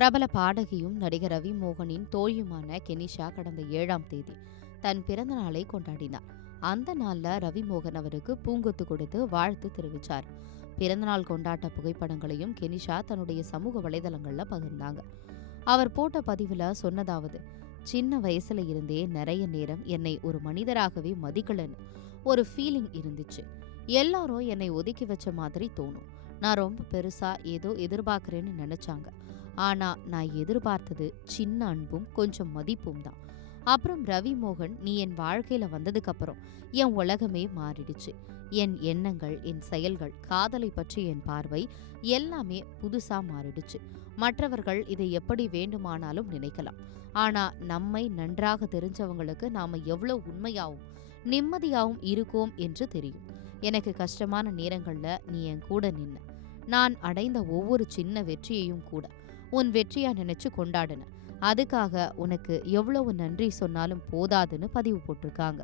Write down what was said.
பிரபல பாடகியும் நடிகர் ரவி மோகனின் தோழியுமான கெனிஷா கடந்த 7ஆம் தேதி தன் பிறந்த நாளை கொண்டாடினார். அந்த நாள்ல ரவி மோகன் அவருக்கு பூங்கொத்து கொடுத்து வாழ்த்து தெரிவிச்சார். பிறந்தநாள் கொண்டாட்ட புகைப்படங்களையும் கெனிஷா தன்னுடைய சமூக வலைதளங்கள்ல பகிர்ந்தாங்க. அவர் போட்ட பதிவுல சொன்னதாவது: சின்ன வயசுல இருந்தே நிறைய நேரம் என்னை ஒரு மனிதராகவே மதிக்கலன்னு ஒரு ஃபீலிங் இருந்துச்சு. எல்லாரும் என்னை ஒதுக்கி வச்ச மாதிரி தோணும். நான் ரொம்ப பெருசா ஏதோ எதிர்பார்க்கறேன்னு நினைச்சாங்க. ஆனா நான் எதிர்பார்த்தது சின்ன அன்பும் கொஞ்சம் மதிப்பும் தான். அப்புறம் ரவி மோகன், நீ என் வாழ்க்கையில வந்ததுக்கு அப்புறம் என் உலகமே மாறிடுச்சு. என் எண்ணங்கள், என் செயல்கள், காதலை பற்றி என் பார்வை எல்லாமே புதுசா மாறிடுச்சு. மற்றவர்கள் இதை எப்படி வேண்டுமானாலும் நினைக்கலாம். ஆனா நம்மை நன்றாக தெரிஞ்சவங்களுக்கு நாம எவ்வளவு உண்மையாவும் நிம்மதியாவும் இருக்கோம் என்று தெரியும். எனக்கு கஷ்டமான நேரங்கள்ல நீ என் கூட நின்ன. நான் அடைந்த ஒவ்வொரு சின்ன வெற்றியையும் கூட உன் வெற்றியா நினைச்சு கொண்டாடின. அதுக்காக உனக்கு எவ்வளவு நன்றி சொன்னாலும் போதாதுன்னு பதிவு போட்டிருக்காங்க.